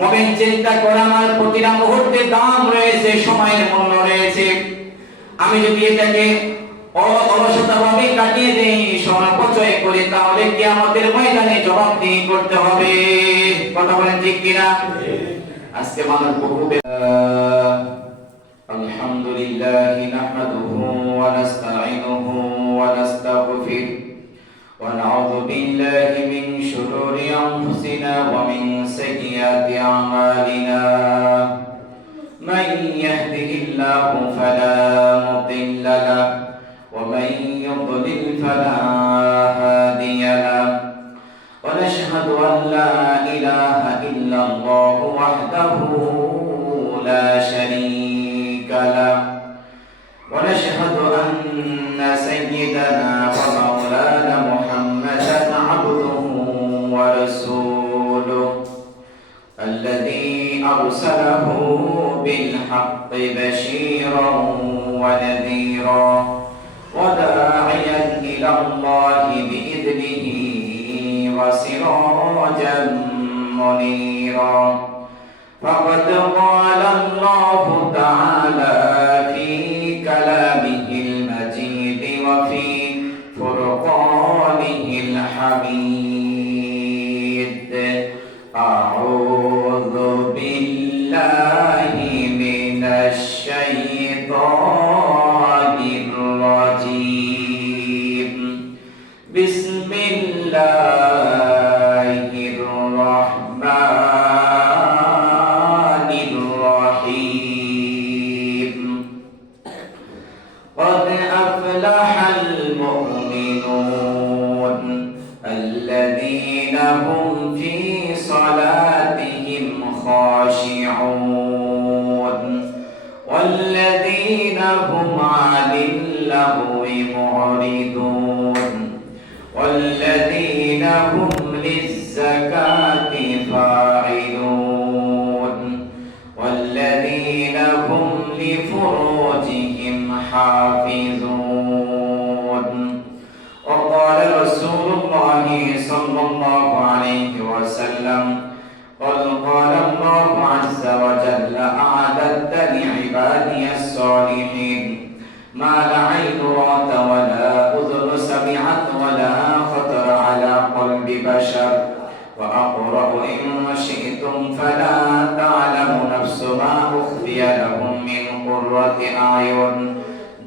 মুমিন চিন্তা করে আমার প্রতিটা মুহূর্তে দাম রয়েছে, সময়ের মূল্য রয়েছে। আমি যদি এটাকে অলসতাভাবে কাটিয়ে দেই, সময় অপচয় করি, তাহলে কিয়ামতের ময়দানে জবাবদিহি করতে হবে। কথা বলেন ঠিক কিনা? আজকে মানুষ বহু আলহামদুলিল্লাহি নাহমাদুহু ওয়া নাস্তাঈনুহু ওয়া নাস্তাগফির ওয়া নাউযু বিল্লাহি মিন শুরুরি আনফুসিনা ওয়া মিন সাইয়্যাতি আমালিনা। মান ইয়াহদিহিল্লাহু ফালা মুদিল্লা লাহু ওয়া মান ইউদ্লিল ফালা হাদিয়া লাহু। ওয়া নাশহাদু আন লা ইলাহা ইল্লাল্লাহু ওয়াহদাহু লা শারীকা লাহু ওয়া নাশহাদু আন্না সাইয়্যিদানা ওয়া মাওলানা মুহাম্মাদান আবদুহু ওয়া রাসূলুহু আল্লাযী আরসালাহু বিল হাক্কি বাশীরান ওয়া নাযীরান ওয়া দাঈয়ান ইলাল্লাহি বিইذনিহি ওয়া সিরাজান মুনীরা। فقد قال الله تعالى في كلامه المجيد وفي فرقانه الحميد. أعوذ بالله من الشيطان الرجيم. بسم الله الرحمن الرحيم. قد أفلح المؤمنون الذين هم في صلاتهم خاشعون والذين هم عن اللغو معرضون والذين هم للزكاة فاعلون والذين هم لفروجهم حافظون. وقال رسول الله صلى الله عليه وسلم قال الله عز وجل أعددت لعبادي الصالحين ما لا عين رأت ولا أذن سمعت ولا خطر على قلب بشر. وأقرأ إن شئتم فلا تعلم نفس ما أخفي لهم من قرة أعين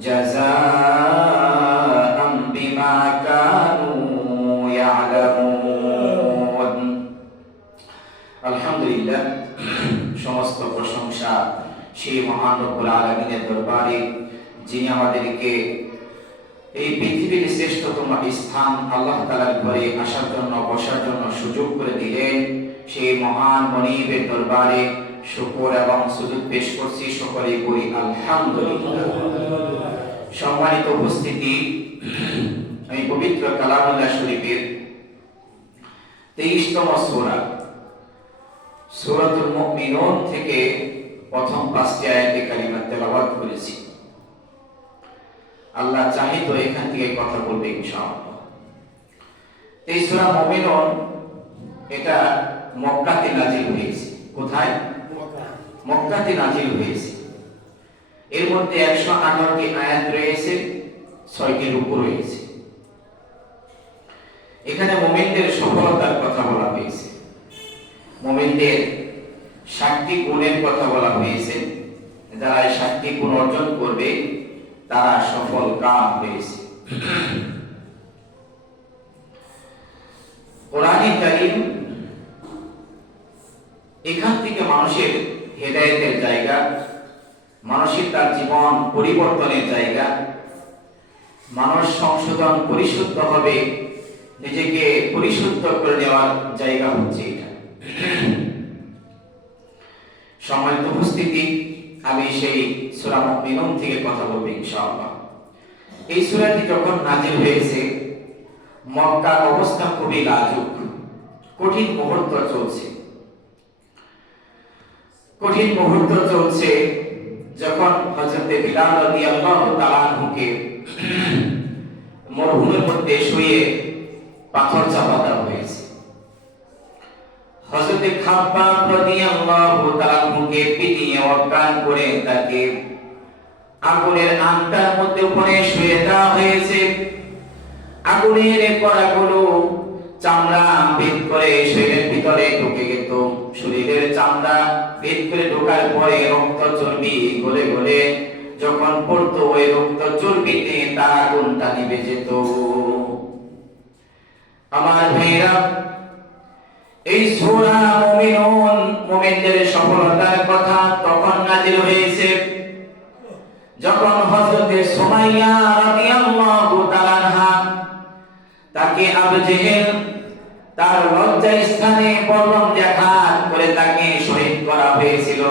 جزاء بما كانوا يعلمون. আলহামদুলিল্লাহ, সমস্ত প্রশংসা সেই মহান রব্বুল আলামিনের দরবারে, যিনি আমাদেরকে এই পৃথিবীর শ্রেষ্ঠতম স্থান আল্লাহ তাআলার ঘরে আসার জন্য, বসার জন্য সুযোগ করে দিলেন। সেই মহান মনিবের দরবারে শুকর এবং সুজুদ পেশ করছি, সকলেই বলি আলহামদুলিল্লাহ। সম্মানিত উপস্থিতি, আমি পবিত্র কালামুল্লাহ শরীফের 23তম সূরা সূরাতুল মুমিনুন থেকে প্রথম 5টি আয়াতে কালিমা তেলাওয়াত করেছি। আল্লাহ চাহে তো এখান থেকে কথা বলবে ইনশাআল্লাহ। এই সূরা মুমিনুন এটা মক্কাতে নাযিল হয়েছে। কোথায়? মক্কাতে নাযিল হয়েছে। এর মধ্যে 118টি আয়াত রয়েছে, 6টি রুকু রয়েছে। এখানে মুমিনদের সফলতার কথা বলা হয়েছে, মুমিনদের 7টি গুণের কথা বলা হয়েছে। যারা এই 7টি গুণ অর্জন করবে তারা সফল কাম হয়েছে। কোরআনে কারীম এখান থেকে মানুষের হেদায়েতের জায়গা, মানুষের তার জীবন পরিবর্তনের জায়গা, মানুষ সংশোধন, পরিশুদ্ধ হবে, নিজেকে পরিশুদ্ধ করে নেওয়ার জায়গা হচ্ছে এটা। সম্মানিত উপস্থিতি, আমি সেই সূরা মুমিনুন থেকে কথা বলবো ইনশাআল্লাহ। এই সূরাটি যখন নাযিল হয়েছে, মক্কার অবস্থা খুবই লাজুক, কঠিন মুহূর্ত চলছে। কঠিন মুহূর্ত চলছে যখন হযরত বিলাল রাদিয়াল্লাহু তাআলা আনহুকে মরুভূমির মধ্যে শুয়ে পাথর চাপা দেওয়া হয়েছে। হযরত হযরত খাব্বাব রাদিয়াল্লাহু তাআলা মুখে পিটিয়ে অজ্ঞান করে তাকে আগুনের আংটার মধ্যে উপরে শুয়ে দেওয়া হয়েছে। আগুনের কড়াগুলো চামড়া ভেদ করে শরীরের ভিতরে ঢুকে যেত। শরীরের চামড়া ভেদ করে ঢোকার পরে রক্ত চর্বি গলে গলে যখন পড়তো ওই রক্ত চর্বিতে তার আগুনটা নিভে যেত। আমার ভাইরা, এই সূরা মুমিনুন মুমিনদের সফলতার কথা তখন নাযিল হয়েছে যখন হযরত সুমাইয়া রাদিয়াল্লাহু তাআলা আনহা তাকে আবু জেহেল তার লজ্জা স্থানে বলরাম আঘাত করে তাকে শহীদ করা হয়েছিল।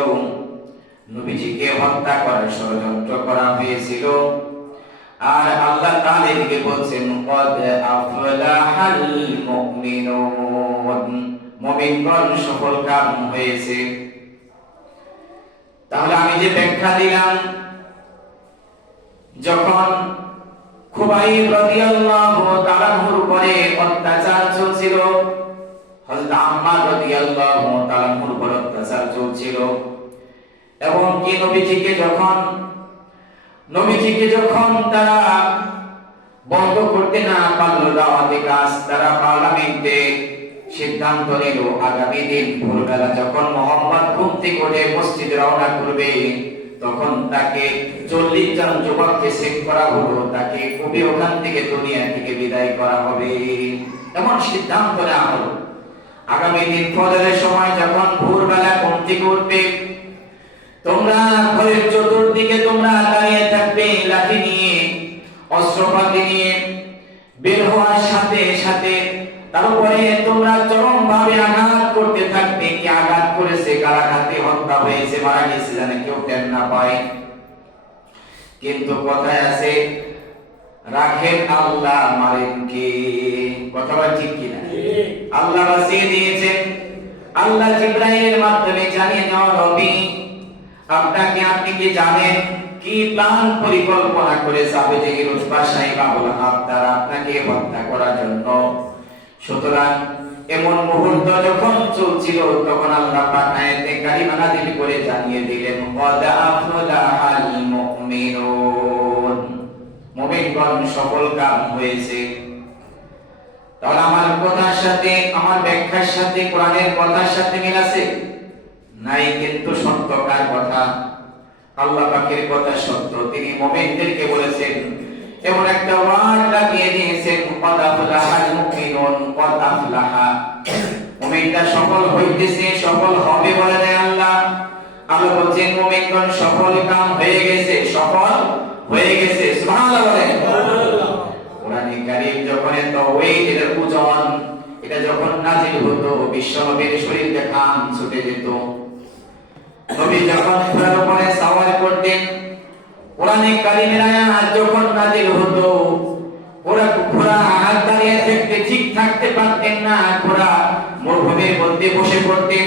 নবীজিকে হত্যা করার ষড়যন্ত্র করা হয়েছিল। আর আল্লাহ তাআলা এদিকে বলছেন ক্বাদ আফলাহাল মুমিনুন, মুমিনগণ সফলকাম হয়েছে। তাহলে আমি যে ব্যাখ্যা দিলাম, যখন খুবাইব রাদিয়াল্লাহু তাআলার উপরে অত্যাচার চলছিল, হযরত আম্মার রাদিয়াল্লাহু তাআলার উপরে অত্যাচার চলছিল, এবং কি নবীজিকে যখন তারা বন্ধ করতে না পারলো দাওয়াতি কাজ, তারা পার্লামেন্টে সিদ্ধান্ত নিল আগামী দিন ভোরবেলা যখন মুহাম্মদ ঘুম থেকে উঠে মসজিদে রওনা করবে তখন তাকে 40 জন যুবককে সেট করা হলো, তাকে কবি ওখান থেকে দুনিয়া থেকে বিদায় করা হবে এমন সিদ্ধান্ত নেওয়া হলো। আগামী দিন ফজরের সময় যখন ভোরবেলা ঘুম থেকে উঠবে, তোমরা ঘরের চতুর্দিকে তোমরা দাঁড়িয়ে থাকবে লাঠি নিয়ে, অস্ত্রপাতি নিয়ে। বের হওয়ার সাথে সাথে তার উপরে তোমরা চরম ভাবে আঘাত করতে থাকবে। কি আঘাত করেছে, কারা ঘাতে হত্যা হয়েছে, মারা গেছে জানে কেউ টের না পায়। কিন্তু কথায় আছে রাখেন আল্লাহ, মারেন কে? কথাটা ঠিক কিনা? আল্লাহ বাঁচিয়ে দিয়েছেন। আল্লাহ জিবরাইলের মাধ্যমে জানিয়ে দেওয়া নবী আপনাকে, আপনি কি জানেন কি প্ল্যান পরিকল্পনা করে আবু জেহেল উতবা সাইবা আবু লাহাব তারা আপনাকে হত্যা করার জন্য। সুতরাং এমন মুহূর্ত যখন চলছিল তখন আল্লাহ পাক আয়াতে কারিমা নাযিল করে জানিয়ে দিলেন ক্বাদ আফলাহাল মুমিনুন, মুমিনগণ সফলকাম হয়েছে। তাহলে আমার কথার সাথে, আমার ব্যাখ্যার সাথে কোরআনের কথার সাথে মিল আছে নাই? কিন্তু সত্যকার কথা, আল্লাহ পাকের কথা সত্য। তিনি মুমিনদেরকে বলেছেন, এমন একটা ওয়ার্ড লাগিয়ে দিয়েছেন ক্বাদ আফলাহাল মুমিনুন, ক্বাদ আফলাহা, মুমিনরা সফল হইতেছে, সফল হবে বলে দেন আল্লাহ। আল্লাহ বলেন মুমিনগণ সফল কাম হয়ে গেছে, সফল হয়ে গেছে। সুবহানাল্লাহ বলেন। কোরআনে কারীম যখন তাওহীদের ওজন এটা যখন নাযিল হতো, বিশ্বনবীর শরীরে ঘাম ছুটে যেত। নবী যখন ঘোড়ার উপরে সওয়ার করতেন, কোরআনে কারীমের আয়াত যখন নাযিল হতো, ঘোড়া হাত দাঁড়িয়ে থাকতে ঠিক থাকতে পারতেন না, ঘোড়া মরুভূমির মধ্যে বসে পড়তেন।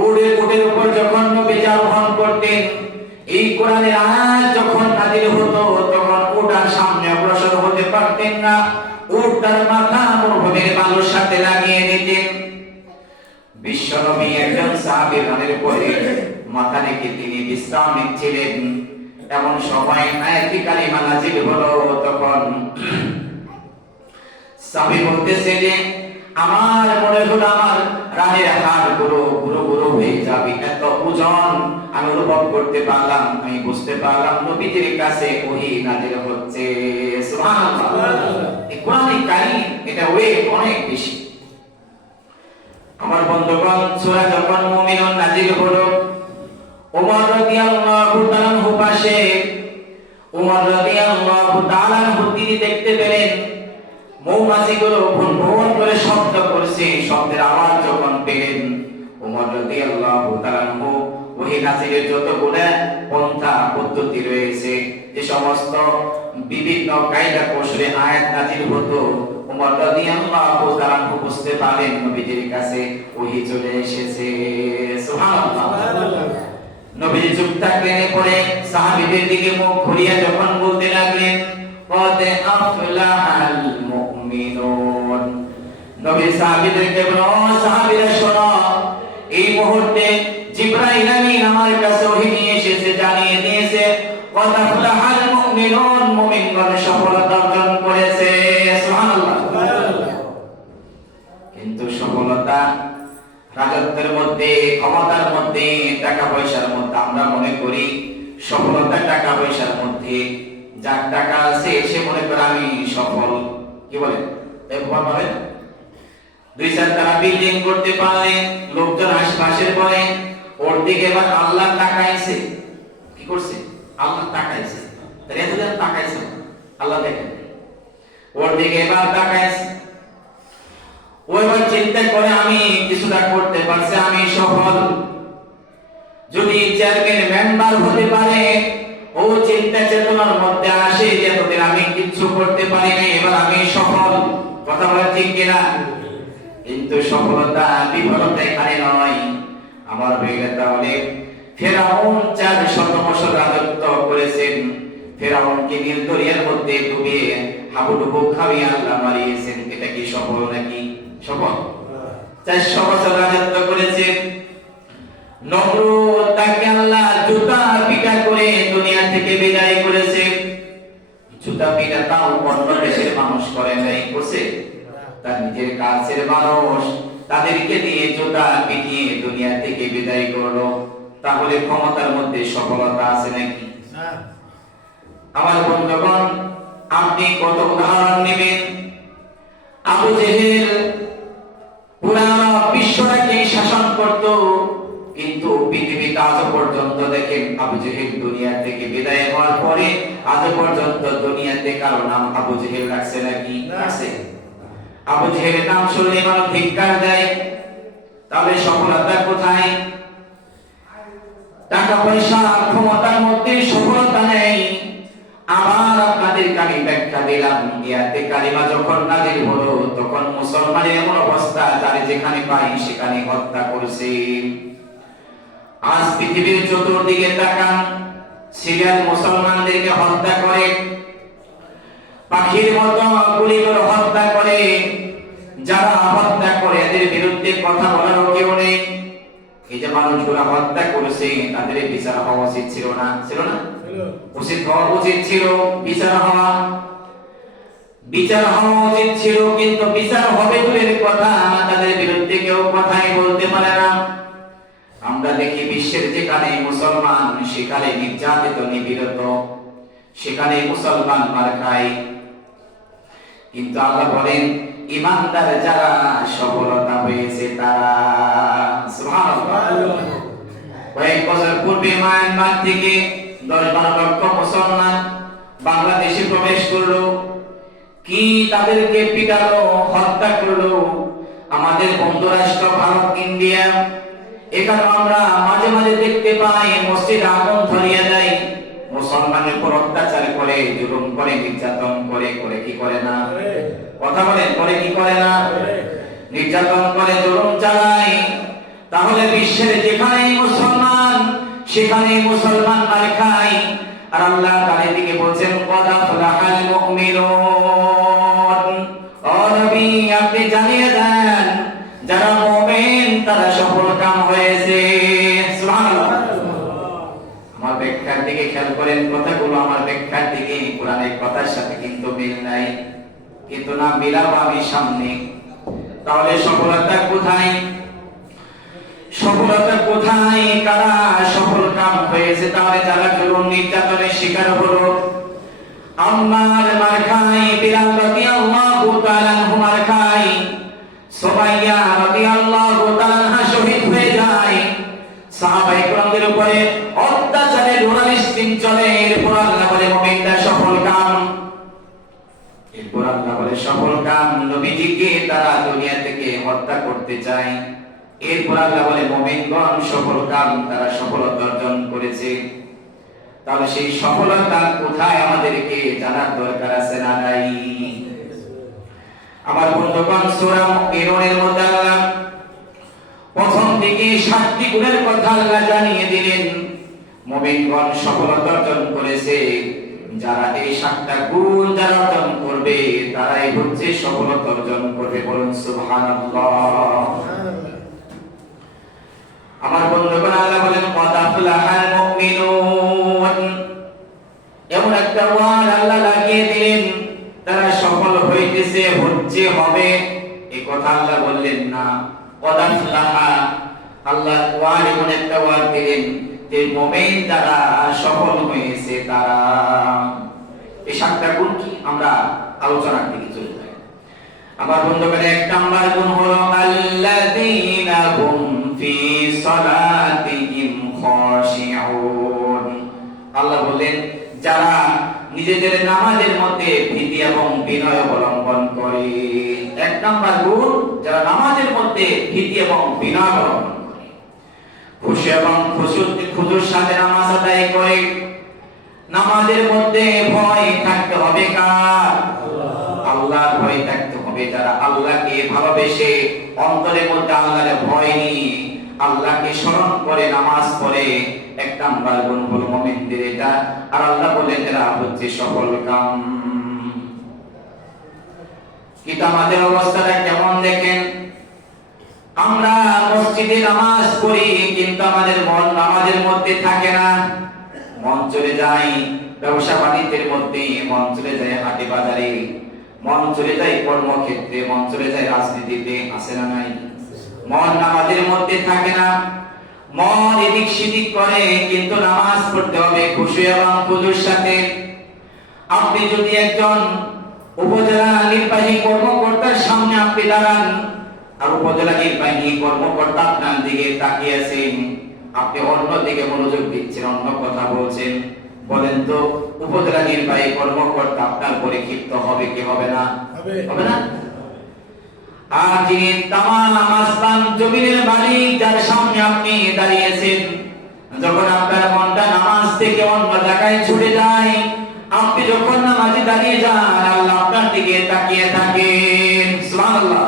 উটের উপর যখন নবী আরোহণ করতেন, এই কোরআনের আয়াত যখন নাযিল হতো তখন উট আর সামনে অগ্রসর হতে পারতেন না, উট তার মাথা মরুভূমির বালুর সাথে লাগিয়ে দিতেন। বিশ্বনবী একজন সাহাবী রানের পরে মাথা রেখে তিনি বিশ্রাম নিচ্ছিলেন। এমন সময় আয়াতে কারিমা নাযিল হলো, তখন সাহাবী বলতেছে যে আমার মনে হলো আমার রানের হাড় গুলো গুরু গুরু হয়ে যাবে, এত ওজন আমি অনুভব করতে পারলাম, আমি বুঝতে পারলাম নবীজির কাছে ওহী নাযিল হচ্ছে। সুবহানাল্লাহ। এই কোরআনে কারীম এটা ওয়েট অনেক বেশি। আমার বন্ধুগণ, সূরা যখন মুমিনুন নাযিল হলো, ওমর রাদিয়াল্লাহু তাআলা পাশে, ওমর রাদিয়াল্লাহু তাআলা তিনি দেখতে পেলেন মৌমাছিগুলো ভুন ভুন করে শব্দ করছে। শব্দের আওয়াজ যখন পেলেন, ওমর রাদিয়াল্লাহু তাআলা ওহী নাযিলের যতগুলো পন্থা পদ্ধতি রয়েছে, যে সমস্ত বিভিন্ন কায়দা কৌশলে আয়াত নাযিল হতো, ওমর রাদিয়াল্লাহু তাআলা বুঝতে পারলেন নবীজির কাছে ওহী চলে এসেছে। সুবহানাল্লাহ। নবীজি চুপ থাকলেন। পরে সাহাবীদের দিকে মুখ ঘুরিয়ে যখন বলতে লাগলেন ক্বাদ আফলাহাল মুমিনুন, নবী সাহাবীদেরকে বলো, সাহাবীরা শোনো, এই মুহূর্তে জিবরাইল আমিন আমার কাছে ওহী নিয়ে এসেছে, জানিয়ে দিয়েছে কদ আফলাহাল মুমিনুন, মুমিনগণ সফলতা অর্জন করেছে। সুবহানাল্লাহ। কিন্তু সফলতা রাজত্বের মধ্যে, ক্ষমতার মধ্যে, টাকা পয়সার মধ্যে। আমরা মনে করি সফলতা টাকা পয়সার মধ্যে। যার টাকা আছে সে মনে করে আমি সফল। কি বলেন? এরকম বলেন। 2-4 তলা বিল্ডিং করতে পারলে লোকজন আশপাশের বলে ওর দিকে এবার আল্লাহ তাকাইছে। কি করছে? আল্লাহ তাকাইছে। তাহলে এতদিন তাকাইছে আল্লাহ দেখেন, ওর দিকে এবার তাকাইছে। ও এবার চিন্তা করে আমি কিছুটা করতে পারছি, আমি সফল। যদি চেয়ারম্যান মেম্বার হতে পারে, ও চিন্তা চেতনার মধ্যে আসে যে এতদিন আমি কিছু করতে পারি না, এবার আমি সফল। কথা বলা ঠিক কিনা? কিন্তু সফলতা বিফলতা এখানে নয়। আমার ভাইরা, তাহলে ফেরাউন 400 বছর রাজত্ব করেছেন। ফেরাউনকে নীল দরিয়ার মধ্যে ডুবিয়ে হাবুডুবু খাইয়ে আল্লাহ মারিয়েছেন। এটা কি সফল নাকি? সফল। 400 বছর রাজত্ব করেছেন। নমরুদ, তাকে আল্লাহ জুতা পিটা করে দুনিয়া থেকে বিদায় করেছে। জুতা পিটা তাও অন্য দেশের মানুষ করে নাই, করছে তার নিজের কাছের মানুষ, তাদেরকে দিয়ে জুতা পিটিয়ে দুনিয়া থেকে বিদায় করলো। তাহলে ক্ষমতার মধ্যে সফলতা আছে নাকি? আমার বন্ধুগণ, আপনি কত উদাহরণ নেবেন? আবু জেহেল পুরা বিশ্বটাকে শাসন করত, কিন্তু পৃথিবীতে আজ পর্যন্ত দেখেন আবু জেহেল দুনিয়া থেকে বিদায় হওয়ার পরে আজ পর্যন্ত দুনিয়াতে কারো নাম আবু জেহেল রাখছে নাকি? আছে। আবু জেহেলের নাম শুনলে মানুষ ধিক্কার দেয়। তাহলে সফলতা কোথায়? টাকা পয়সা ক্ষমতার মধ্যে সফলতা নেই। আমার আপনাদের আমি ব্যাখ্যা দিলাম, ইয়াতে কালিমা যখন নাযিল হলো তখন মুসলমানের এমন অবস্থা, যারা যেখানে পাই সেখানে হত্যা করছে। আজ পৃথিবীর চতুর্দিকে তাকান, সিরিয়ার মুসলমানদেরকে হত্যা করে, পাখির মতো গুলি করে হত্যা করে। যারা হত্যা করে এদের বিরুদ্ধে কথা বলার কেউ নেই। এই যে মানুষগুলা হত্যা করেছে, তাদের বিচার হওয়া উচিত ছিল না? ছিল না? উচিত হওয়া উচিত ছিল। বিচার হওয়া উচিত ছিল, কিন্তু বিচার হবে দূরের কথা, তাদের বিরুদ্ধে কেউ কথাই বলতে পারে না। আমরা দেখি বিশ্বের যেখানে মুসলমান সেখানে নির্যাতিত, নিপীড়িত, সেখানে মুসলমান মার খায়। কিন্তু আল্লাহ বলেন ইমানদার যারা সফলতা হয়েছে তারা। সুবহানাল্লাহ। কয়েক বছর পূর্বে মায়ানমার থেকে 10-12 লক্ষ মুসলমান বাংলাদেশে প্রবেশ করলো। কি তাদেরকে পিটালো, হত্যা করলো আমাদের বন্ধু রাষ্ট্র ভারত, ইন্ডিয়া। এখানে আমরা মাঝে মাঝে দেখতে পাই মসজিদ আগুন ধরিয়ে দেয়, মুসলমানের উপর অত্যাচার করে, জুলুম করে, নির্যাতন করে। করে কি করে না? কথা বলেন, করে কি করে না? নির্যাতন করে, জুলুম চালায়। তাহলে বিশ্বের যেখানে মুসলমান সেখানে মুসলমান মার খায়। আর আল্লাহ তাদের দিকে বলছেন কদ আফলাহাল মুমিনুন। ও নবী, আপনি জানিয়ে দেন যারা মুমিন তারা সফল কাম হয়েছে। সুবহানাল্লাহ। আমার ব্যাখ্যার দিকে খেয়াল করেন, কথাগুলো আমার ব্যাখ্যার দিকে কোরআনের কথার সাথে কিন্তু মিল নাই, কিন্তু না মিলাবো আমি সামনে। তাহলে সফলতা কোথায়? সফলতা কোথায়? কারা সফল কাম হয়েছে? তাহলে যারা জুলুম নির্যাতনের শিকার হলো। আম্মার মার খায়, বিলাল রাদিয়াল্লাহু তাআলা আনহু মার খায়, সুমাইয়া রাদিয়াল্লাহু তাআলা আনহা শহীদ হয়ে যায়। সাহাবায়ে কেরামদের উপরে অত্যাচারে ৪৪ দিন চলে। এরপর আল্লাহ বলে মুমিনরা সফল কাম। এরপর আল্লাহ বলে সফল কাম, নবীজিকে তারা দুনিয়া থেকে হত্যা করতে চায়। এরপর আল্লাহ বলে মুমিনগণ সফল কাম, তারা সফলতা অর্জন করেছে। তাহলে সেই সফলতা কোথায় আমাদেরকে জানার দরকার আছে না নাই? আমার বন্ধুগণ, সূরা মুমিনুনের মধ্যে আল্লাহ প্রথম দিকে 7টি গুণের কথা আল্লাহ জানিয়ে দিলেন। মুমিনগণ সফলতা অর্জন করেছে যারা এই 7টা গুণ যারা অর্জন করবে তারাই হচ্ছে সফলতা অর্জন করবে। বলুন সুবহানাল্লাহ। আমার বন্ধুগণ, আল্লাহ বলেন ক্বাদ আফলাহাল মুমিনুন, এমন একটা ওয়ার্ড আল্লাহ লাগিয়ে দিলেন, তারা সফল হইতেছে, হচ্ছে, হবে, এই কথা আল্লাহ বললেন না। ক্বাদ আফলাহা, আল্লাহ ওয়ার্ড এমন একটা ওয়ার্ড দিলেন যে মুমিন যারা সফল হয়েছে তারা। এই 7টা গুণ কি আমরা আলোচনার দিকে চলে যাই। আমার বন্ধুগণ, 1 নাম্বার গুণ হলো আল্লাযীনা হুম ফি সালাতিহিম খাশিউন। আল্লাহ বলেন যারা নিজেদের নামাজের মধ্যে ভীতি এবং বিনয় অবলম্বন করে। 1 নাম্বার গুণ, যারা নামাজের মধ্যে ভীতি এবং বিনয় অবলম্বন করে, খুশি এবং খুশুর সাথে নামাজ আদায় করে। নামাজের মধ্যে ভয় থাকতে হবে কার? আল্লাহর ভয় থাকতে হবে। যারা আল্লাহকে ভালোবেসে অন্তরের মধ্যে আল্লাহর ভয় নিয়ে আল্লাহকে স্মরণ করে নামাজ পড়ে, 1 নাম্বার গুণ হলো মুমিনদের এটা। আর আল্লাহ বলেন এরা হচ্ছে সফল কাম। কিন্তু আমাদের অবস্থাটা কেমন দেখেন, আমরা মসজিদে নামাজ পড়ি কিন্তু আমাদের মন নামাজের মধ্যে থাকে না। মন চলে যায় ব্যবসা বাণিজ্যের মধ্যে, মন চলে যায় হাটে বাজারে, মন চলে যায় কর্মক্ষেত্রে, মন চলে যায় রাজনীতিতে, আছে না নাই? মন নামাজের মধ্যে থাকে না, মন এদিক সেদিক করে। কিন্তু নামাজ পড়তে হবে খুশি এবং খুজুর সাথে। আপনি যদি একজন উপজেলা নির্বাহী কর্মকর্তার সামনে আপনি দাঁড়ান, আর উপজেলা নির্বাহী কর্মকর্তা আপনার দিকে তাকিয়ে আছেন, আপনি অন্য দিকে মনোযোগ দিচ্ছেন, অন্য কথা বলছেন, বলেন তো উপজেলা নির্বাহী কর্মকর্তা আপনার পরে ক্ষিপ্ত হবে কি হবে না? হবে না? আর যিনি তামাম আসমান জমিনের মালিক, যার সামনে আপনি দাঁড়িয়েছেন, যখন আপনার মনটা নামাজ থেকে অন্য জায়গায় ছুটে যায়, আপনি যখন নামাজে দাঁড়িয়ে যান, আল্লাহ আপনার দিকে তাকিয়ে থাকেন। সুবহানাল্লাহ।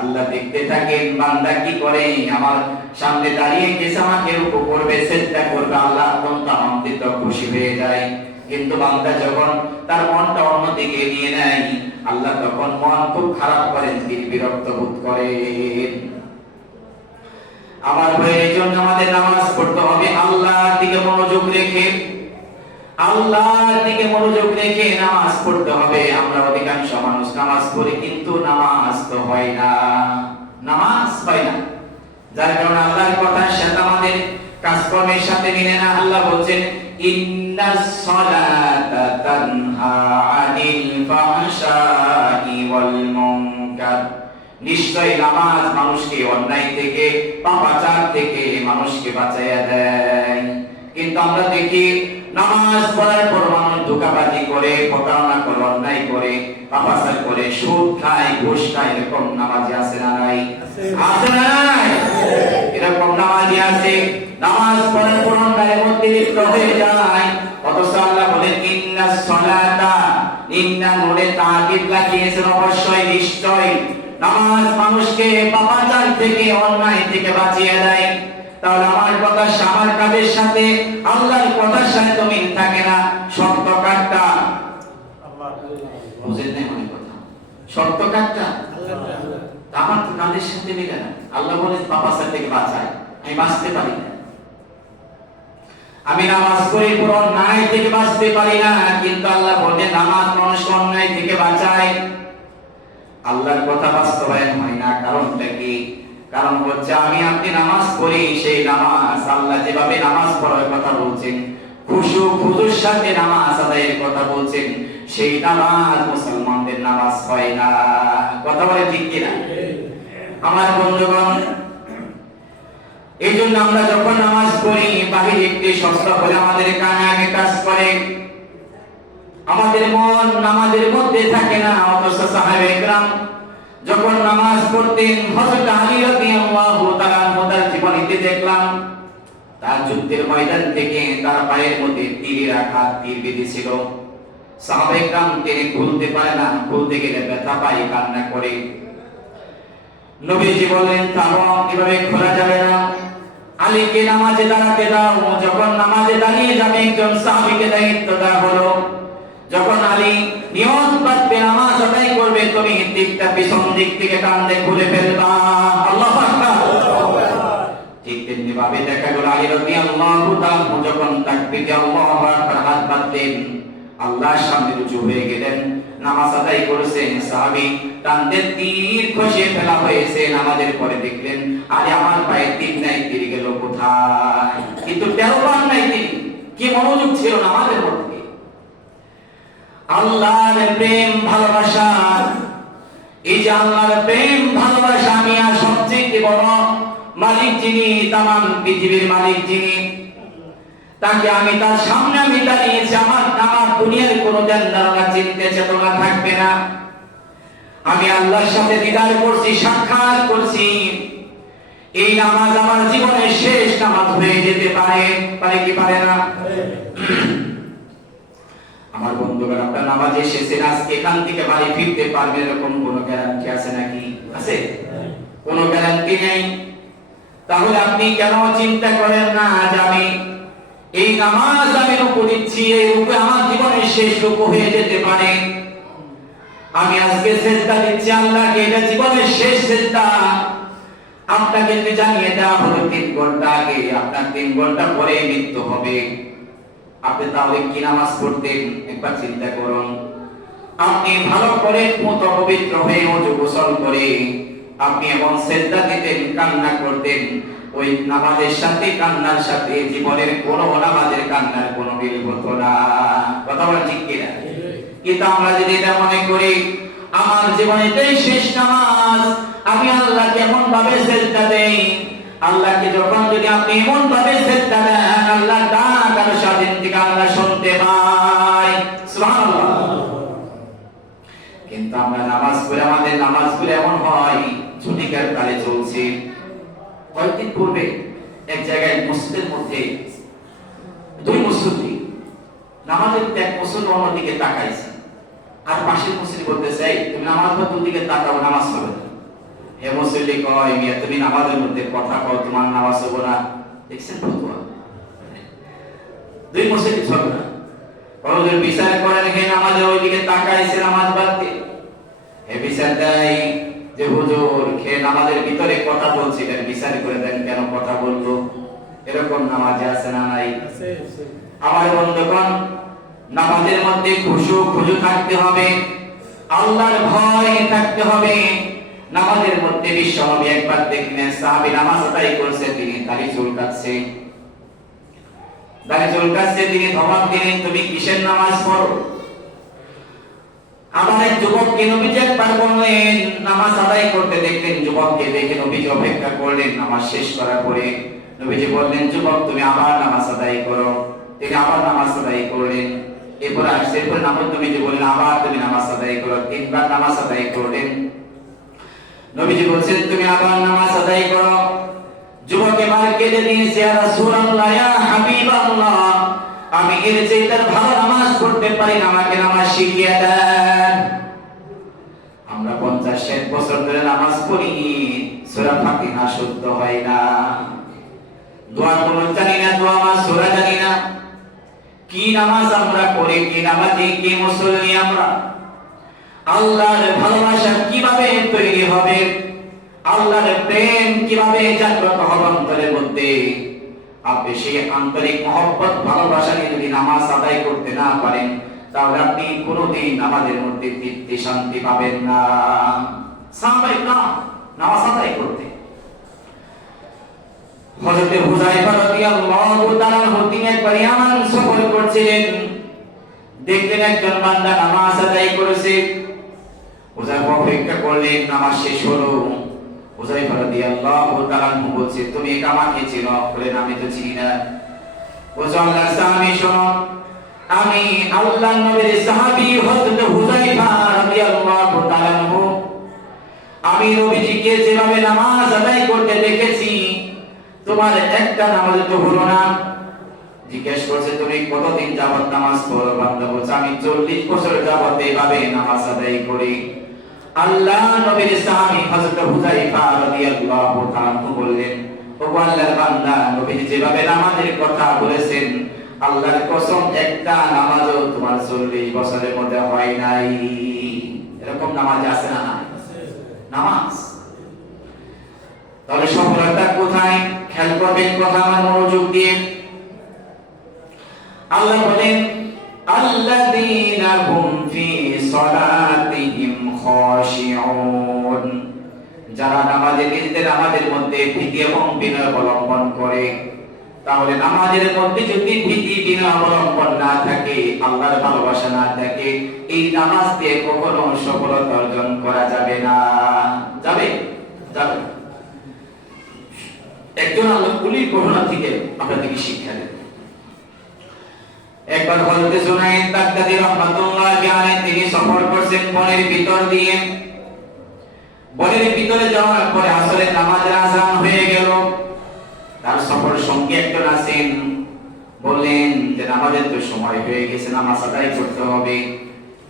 আল্লাহ দেখতে থাকেন বান্দা কি করে, আমার সামনে দাঁড়িয়ে গেছে, আমাকে রুকু করবে, সিজদা করবে, আল্লাহ অত্যন্ত আনন্দিত খুশি হয়ে যায়। কিন্তু বান্দা যখন তার মনটা অন্যদিকে নিয়ে নেয়, আল্লাহ তখন মন খুব খারাপ করেন, তিনি বিরক্ত বোধ করেন। আমার ভাইয়ের জন্য আমাদের নামাজ পড়তে হবে আল্লাহর দিকে মনোযোগ রেখে। আল্লাহর দিকে মনোযোগ রেখে নামাজ পড়তে হবে। আমরা অধিকাংশ মানুষ নামাজ পড়ি কিন্তু নামাজ তো হয় না, নামাজ হয় না। যার কারণে আল্লাহর কথার সাথে আমাদের কাজকর্মের সাথে মিলে না। আল্লাহ বলছেন ইন্নাস সালাতা তানহা আনিল ফাহশাই ওয়াল মুনকার, নিশ্চয় নামাজ মানুষকে অন্যায় থেকে, পাপাচার থেকে মানুষকে বাঁচাইয়া দেয়। কিন্তু আমরা দেখি নামাজ পড়ার পর মানুষ ধোঁকাবাজি করে, প্রতারণা করে, অন্যায় করে, পাপাচার করে, সুদ খায়, ঘুষ খায়। এরকম নামাজি আছে না নাই? আছে না নাই? এরকম নামাজি আছে, নামাজ পড়ার পর অন্যায়ের মধ্যে লিপ্ত হয়ে যায়। অথচ আল্লাহ বলেন ইন্নাস সালাতা, ইন্না নুনে তাকিদ লাগিয়েছেন, অবশ্যই নিশ্চয় নামাজ মানুষকে পাপাচার থেকে, অন্যায় থেকে বাঁচিয়ে দেয়। তাহলে আমার কথা আমার কাজের সাথে আল্লাহর কথার সাথে তো মিল থাকে না। শর্ত কাটটা বুঝেন না? মনে কথা শর্ত কাটটা আমার তো কাজের সাথে মিলে না। আল্লাহ বলেন পাপাচার থেকে বাঁচায়, আমি বাঁচতে পারি না। আমি নামাজ পড়ি পুরো অন্যায় থেকে বাঁচতে পারি না, কিন্তু আল্লাহ বলেন নামাজ মানুষকে অন্যায় থেকে বাঁচায়। আল্লাহর কথা বাস্তবায়ন হয় না। কারণটা কি? কারণ হচ্ছে আমি আপনি নামাজ পড়ি, সেই নামাজ আল্লাহ যেভাবে নামাজ পড়ার কথা বলছেন, খুশু খুজুর সাথে নামাজ আদায়ের কথা বলছেন, সেই নামাজ মুসলমানদের নামাজ হয় না। কথা বলে ঠিক কিনা? আমার বন্ধুগণ, এই জন্য আমরা যখন নামাজ পড়ি, বাহিরে একটি শব্দ হলে আমাদের কানে আগে কাজ করে, আমাদের মন নামাজের মধ্যে থাকে না। অথচ সাহাবায়ে কেরাম যখন নামাজ পড়তেন, হযরত আলী রাদিয়াল্লাহু তাআলা তার জীবনীতে দেখলাম, তার যুদ্ধের ময়দান থেকে তার পায়ের মধ্যে তীরের আঘাত, তীর বিঁধেছিল। সাহাবায়ে কেরাম তিনি খুলতে পারে না, খুলতে গেলে ব্যথা পায়, কান্না করে। নবীজি বলেন থামো, এভাবে খোলা যাবে না। আলীকে নামাজে দাঁড়াতে দাও। যখন নামাজে দাঁড়িয়ে যাবে একজন সাহাবীকে দায়িত্ব দেওয়া হলো, যখন আলী নিয়ত বাঁধবে নামাজ আদায় করবে, তুমি দিকটা পিছন দিক থেকে টানতে খুলে ফেলবা। আল্লাহু আকবার। ঠিক তেমনি ভাবে দেখা গেল আলী রাদিয়াল্লাহু তাআলা যখন তাকবীরে আল্লাহু আকবার হাত বাঁধলেন, আল্লাহর সামনে রুজু হয়ে গেলেন, নামাজ আদায় করেছেন। সাহাবী টানতে তীর খসিয়ে ফেলা হয়েছে। নামাজের পরে দেখলেন আরে আমার পায়ে তীর নাই, তীর গেল কোথায়? কিন্তু টের পান নাই তিনি। কি মনোযোগ ছিল নামাজের মধ্যে। আল্লাহর প্রেম ভালোবাসা, এই যে আল্লাহর প্রেম ভালোবাসা, আমি আর সবচেয়ে বড় মালিক যিনি, তামাম পৃথিবীর মালিক যিনি, তাকে আমি তার সামনে আমি দাঁড়িয়েছি। আমার দুনিয়ার কোনো জ্ঞান ধারণা চিন্তা চেতনা থাকবে না। আমি আল্লাহর সাথে দিদার করছি, সাক্ষাৎ করছি। এই নামাজ আমার জীবনের শেষ নামাজ হয়ে যেতে পারে, পারে কি পারে না? আমার বন্ধুগণ, আপনার নামাজ এসেছেন, আজকে এখান থেকে বাড়ি ফিরতে পারবেন এরকম কোনো গ্যারান্টি আছে নাকি? আছে? কোনো গ্যারান্টি নেই। তাহলে আপনি কেন চিন্তা করেন না যে আমি এই নামাজ আমি রুকু দিচ্ছি, এই রুকু আমার জীবনের শেষ রুকু হয়ে যেতে পারে। আমি আজকে সিজদা দিচ্ছি আল্লাহকে, এটা জীবনের শেষ সিজদা। আপনাকে যদি জানিয়ে দেওয়া হলো 3 ঘন্টা আগে আপনার 3 ঘন্টা পরে মৃত্যু হবে, আপনি তাহলে কি নামাজ পড়তেন? একবার চিন্তা করুন। আপনি ভালো করে মত পবিত্র হয়ে ওযু গোসল করে আপনি এমন সিজদা দিতেন, কান্না করতেন। ওই নামাজের সাথে কান্নার সাথে জীবনের কোনো নামাজের কান্নার কোনো মিল হতো না। কথা বলা ঠিক কিনা? কিন্তু আমরা যদি এটা মনে করি আমার জীবনে এটাই শেষ নামাজ, আমি আল্লাহকে এমন ভাবে সিজদা দেই, আল্লাহকে যখন যদি আপনি এমন ভাবে সিজদা দেন, আল্লাহ ডাক আর স্বাধীন থেকে আল্লাহ শুনতে পায়। সুবহানাল্লাহ। কিন্তু আমরা নামাজ পড়ে, আমাদের নামাজগুলো এমন হয় ঝুটিকার তালে চলছে। কয়েকদিন পূর্বে এক জায়গায় মসজিদের মধ্যে 2 মুসল্লি নামাজের এক মুসল্লি অন্যদিকে তাকাইছে, আর পাশের মুসল্লি বলতেছে, এই তুমি নামাজ পড়ার দিকে তাকাও, নামাজ হবে না। হে মুসল্লি কয়, মিয়া তুমি নামাজের মধ্যে কথা কও, তোমার নামাজ হবে না। দেখছেন ফতোয়া? 2 মুসল্লি ঝগড়া। বড়দের বিচার করেন, হে নামাজের ওইদিকে তাকাইছে নামাজ বাদতে। হে বিচার দেয় যে হুজুর খে নামাজের ভিতরে কথা বলছিলেন, বিচার করে দেন কেন কথা বললো। এরকম নামাজে আছে না নাই? আমার বন্ধুগণ, নামাজের মধ্যে খুশু থাকতে হবে, আল্লাহর ভয় থাকতে হবে। নামাজের মধ্যে বিশ্বনবী একবার দেখলেন সাহাবী নামাজ আদায় করছে, তিনি দাড়ি চুলকাচ্ছে, তিনি ধমক দিলেন, তুমি কিসের নামাজ পড়ো? আমার এক যুবককে নবীজি একবার বললেন, নামাজ আদায় করতে দেখলেন, যুবককে দেখে নবীজি অপেক্ষা করলেন। নামাজ শেষ করার পরে নবীজি বললেন, যুবক তুমি আবার নামাজ আদায় করো। তিনি আবার নামাজ আদায় করলেন। এরপর আসছে, এরপর নবীজি বললেন, আবার তুমি নামাজ আদায় করো। 3 বার নামাজ আদায় করলেন। নবীজি বলছেন, তুমি আবার নামাজ আদায় করো। যুবক এবার কেঁদে দিয়েছে, ইয়া রাসূলুল্লাহ, ইয়া হাবিবাল্লাহ, আমি এর চেয়ে ভালো নামাজ পড়তে পারি না, আমাকে নামাজ শিখিয়ে দেন। আমরা 50-60 বছর ধরে নামাজ পড়ি, সূরা ফাতিহা শুদ্ধ হয় না, দোয়া কোন জানি না, দোয়া মা সূরা জানি না। কি নামাজ আমরা পড়ি, কি নামাজি, কি মুসল্লি আমরা? আল্লাহর ভালোবাসা কিভাবে তৈরি হবে, আল্লাহর প্রেম কিভাবে জাগ্রত হবে অন্তরের মধ্যে? আপনি সেই আন্তরিক মহব্বত ভালোবাসা নিয়ে যদি নামাজ আদায় করতে না পারেন, তাহলে আপনি কোনোদিন আমাদের মধ্যে তৃপ্তি শান্তি পাবেন না। সাহাবায়ে কেরাম নামাজ আদায় করতে, হযরত হুযায়ফা রাদিয়াল্লাহু তাআলা তিনি একবার ইয়ামান সফর করছিলেন, দেখলেন একজন বান্দা নামাজ আদায় করেছে। হুযায়ফা অপেক্ষা করলেন, নামাজ শেষ হলো। হুযায়ফা রাদিয়াল্লাহু তাআলা বলছে, তুমি আমাকে চিনো? বলেন, আমি তো চিনি না। বলছে, আল্লাহর সাহাবী শোনো, আমি আল্লাহর নবীর সাহাবী হযরত হুযায়ফা রাদিয়াল্লাহু তাআলা, আমি নবীজিকে যেভাবে নামাজ আদায় করতে দেখেছি, তোমার একটা নামাজ তো হলো না। জিজ্ঞেস করছে, তুমি কতদিন যাবত নামাজ পড়ো? বান্দা বলছে, আমি 40 বছর যাবত এইভাবে নামাজ আদায় করি। আল্লাহ নবীর সাহাবী হযরত হুযায়ফা রাদিয়াল্লাহু তাআলা বললেন, ওগো আল্লাহর বান্দা, নবীজি যেভাবে নামাজের কথা বলেছেন, আল্লাহর কসম একটা নামাজও তোমার 40 বছরের মধ্যে হয় নাই। এরকম নামাজ আছে না? নামাজ। তাহলে সফলতা কোথায়? খেয়াল করবেন কথা আমার মনোযোগ দিয়ে। আল্লাহ বলেন আল্লাযীনা হুম ফি সালাতিহিম খাশিউন, যারা নামাজে নিজেদের নামাজের মধ্যে ভীতি এবং বিনয় অবলম্বন করে। তাহলে নামাজের মধ্যে যদি ভীতি বিনয় অবলম্বন না থাকে, আল্লাহর ভালোবাসা না থাকে, এই নামাজ দিয়ে কখনো সফলতা অর্জন করা যাবে না। যাবে? যাবে। একজন আল্লাহ কুলির ঘটনা থেকে আপনাদেরকে শিক্ষা দেন। একবার হযরত জুনায়েদ বাগদাদী রাহমাতুল্লাহি আলাইহি তিনি সফর করছেন বনের ভিতর দিয়ে। বনের ভিতরে যাওয়ার পরে আসরের নামাজের আযান হয়ে গেল। তার সফর সঙ্গী একজন আছেন, বললেন যে নামাজের তো সময় হয়ে গেছে, নামাজ আদায় করতে হবে।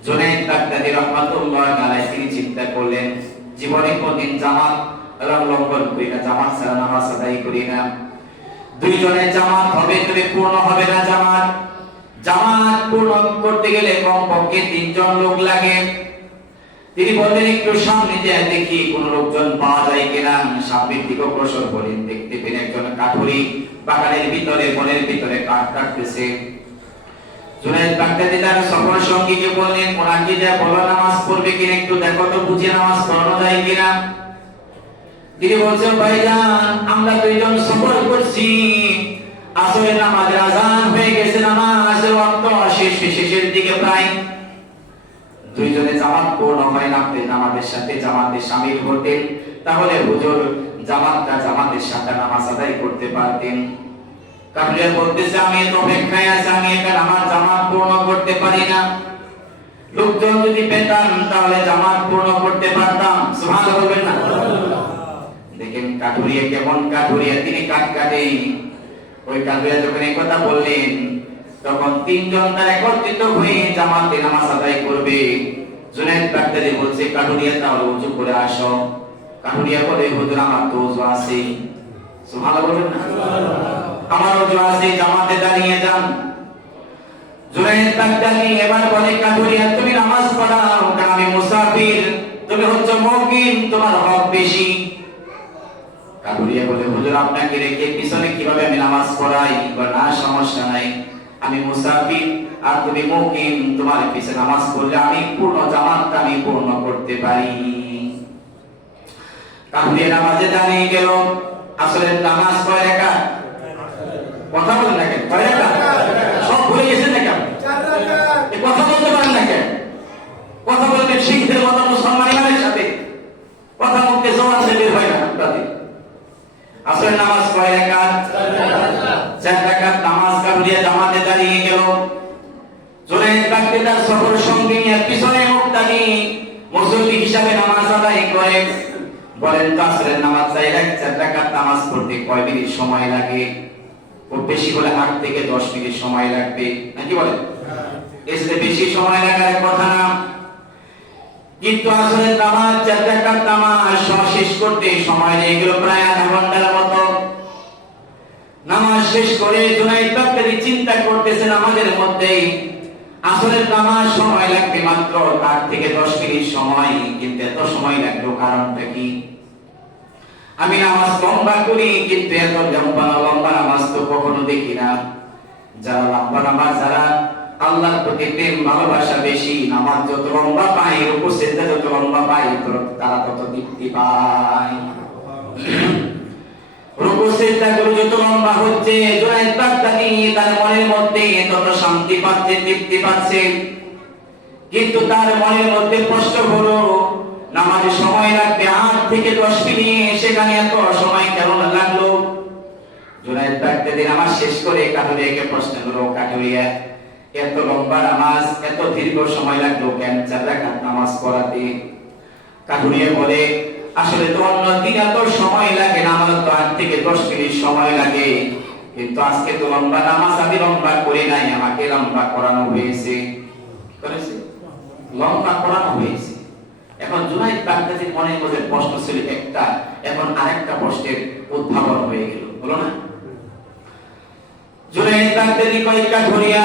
জুনায়েদ বাগদাদী রাহমাতুল্লাহি আলাইহি তিনি চিন্তা করলেন, জীবনে কোনদিন জামাত লঙ্ঘন করি না, জামাত ছাড়া নামাজ আদায় করি না। দুইজনের জামাত হবে তবে পূর্ণ হবে না জামাত। জামাত পূর্ণ করতে গেলে কমপক্ষে 3 জন লোক লাগে। তিনি বললেন একটু সামনে যেয়ে দেখি কোন লোকজন পাওয়া যায় কিনা। সামনের দিকে অগ্রসর হলেন, দেখতে পেলেন একজন কাঠুরি বাগানের ভিতরে বনের ভিতরে কাঠ কাটতেছে। জুনায়েদ বাগদাদী তার সফর সঙ্গীকে বললেন, ওনাকে যা বলো নামাজ পড়বে কিনা একটু দেখো তো, বুঝে নামাজ পড়ানো যায় কিনা। তিনি বলছেন, ভাইজান আমরা দুইজন সফর করছি, আসরের নামাজের আযান হয়ে গেছে, নামাজের ওয়াক্ত শেষের দিকে প্রায়। দুইজনে জামাত পূর্ণ হয় না, আপনি নামাজের সাথে জামাতে শামিল হতেন, তাহলে হুজুর জামাতের সাথে নামাজ আদায় করতে পারতেন। কাফিরা বলতেছে, আমি তো অপেক্ষায় আছি, আমি একা আমার জামাত পূর্ণ করতে পারি না। লোকজন যদি পেতাম তাহলে জামাত পূর্ণ করতে পারতাম। সুবহানাল্লাহ বলবেন না? দেখেন কাঠুরিয়া কেমন কাঠুরিয়া, তিনি কাঠ কাটে। ওই কাঠুরিয়া যখন এই কথা বললেন, তখন 3 জন তার একত্রিত হয়ে জামাতে নামাজ আদায় করবে। জুনায়েদ বাগদাদী বলছে, কাঠুরিয়া তাহলে ওযু করে আসো। কাঠুরিয়া বলে, হুজুর আমার তো ওযু আছে। সুবহানাল্লাহ বলবেন না? আমার ওযু আছে, জামাতে দাঁড়িয়ে যান। জুনায়েদ বাগদাদী এবার বলে, কাঠুরিয়া তুমি নামাজ পড়াও, কারণ আমি মুসাফির, তুমি হচ্ছে মুকিম, তোমার হক বেশি। কাঠুরিয়া বলে, হুজুর আপনাকে রেখে পিছনে কিভাবে আমি নামাজ পড়াই? না সমস্যা নাই, আমি মুসাফির আর তুমি মুকিম, তোমার পিছনে নামাজ পড়লে আমি পূর্ণ জামাতটা আমি পূর্ণ করতে পারি। কাঠুরিয়া নামাজে দাঁড়িয়ে গেল। আসলে নামাজ কয় রাকাত? কথা বলেন না কেন? কয় রাকাত? সব ভুলে গেছেন না কেন? 4 রাকাত। এই কথা বলতে পারেন না কেন? কথা বলতে শিখদের মতো মুসলমানের সাথে কথা মুখে জবান দিয়ে বের হয় না আপনাদের। আসলে নামাজ কয় রাকাত? 4 রাকাত নামাজ কাঠুরিয়া জামাতে দাঁড়িয়ে গেল। জুনায়েদ বাগদাদী তার সফর সঙ্গী নিয়ে পিছনে মুক্তাদি মুসল্লি হিসাবে নামাজ আদায় করে। বলেন তো আসরের নামাজ 4 রাকাত নামাজ পড়তে কয় মিনিট সময় লাগে? খুব বেশি হলে 8 থেকে 10 মিনিট সময় লাগবে, নাকি বলেন? এর বেশি সময় লাগার কথা না। কিন্তু আসরের নামাজ 4 রাকাত নামাজ শেষ করতে সময় লেগে গেল প্রায় আধা ঘন্টার মতো। নামাজ শেষ করে জুনায়েদ বাগদাদী চিন্তা করতেছেন আমাদের মধ্যে আসরের নামাজ সময় লাগবে মাত্র 8 থেকে 10 মিনিট সময়, কিন্তু এত সময় লাগলো কারণটা কি? আমি নামাজ লম্বা করি কিন্তু এত লম্বা নামাজ তো কখনো দেখি না। যারা লম্বা নামাজ, যারা আল্লাহর প্রতি প্রেম ভালোবাসা বেশি, নামাজ যত লম্বা পায়, রুকু সিজদা যত লম্বা পায়, তারা তত তৃপ্তি পায়। রুকু সিজদা গুলো যত লম্বা হচ্ছে, জুনায়েদ বাগদাদী তার মনের মধ্যে তত শান্তি পাচ্ছে, তৃপ্তি পাচ্ছে। কিন্তু তার মনের মধ্যে প্রশ্ন হলো, নামাজে সময় লাগবে 8 থেকে 10 মিনিট, সেখানে এত সময় কেন লাগলো? জুনায়েদ বাগদাদী নামাজ শেষ করে কাঠুরিয়াকে প্রশ্ন করলো, কাঠুরিয়া এত লম্বা নামাজ এত দীর্ঘ সময় লাগলো কেন 4 রাকাত নামাজ পড়াতে? কাঠুরিয়া বলে, আসলে তো অন্য দিন এত সময় লাগে না, আমার তো 8 থেকে 10 মিনিট সময় লাগে, কিন্তু আজকে তো লম্বা নামাজ আমি লম্বা করি নাই, আমাকে লম্বা করানো হয়েছে। করেছে? লম্বা করানো হয়েছে। এখন জুনায়েদ বাগদাদীর মনের মধ্যে প্রশ্ন ছিল একটা, এখন আরেকটা প্রশ্নের উদ্ভাবন হয়ে গেল, বলো না? জুনায়েদ বাগদাদি কয় কাঠুরিয়া,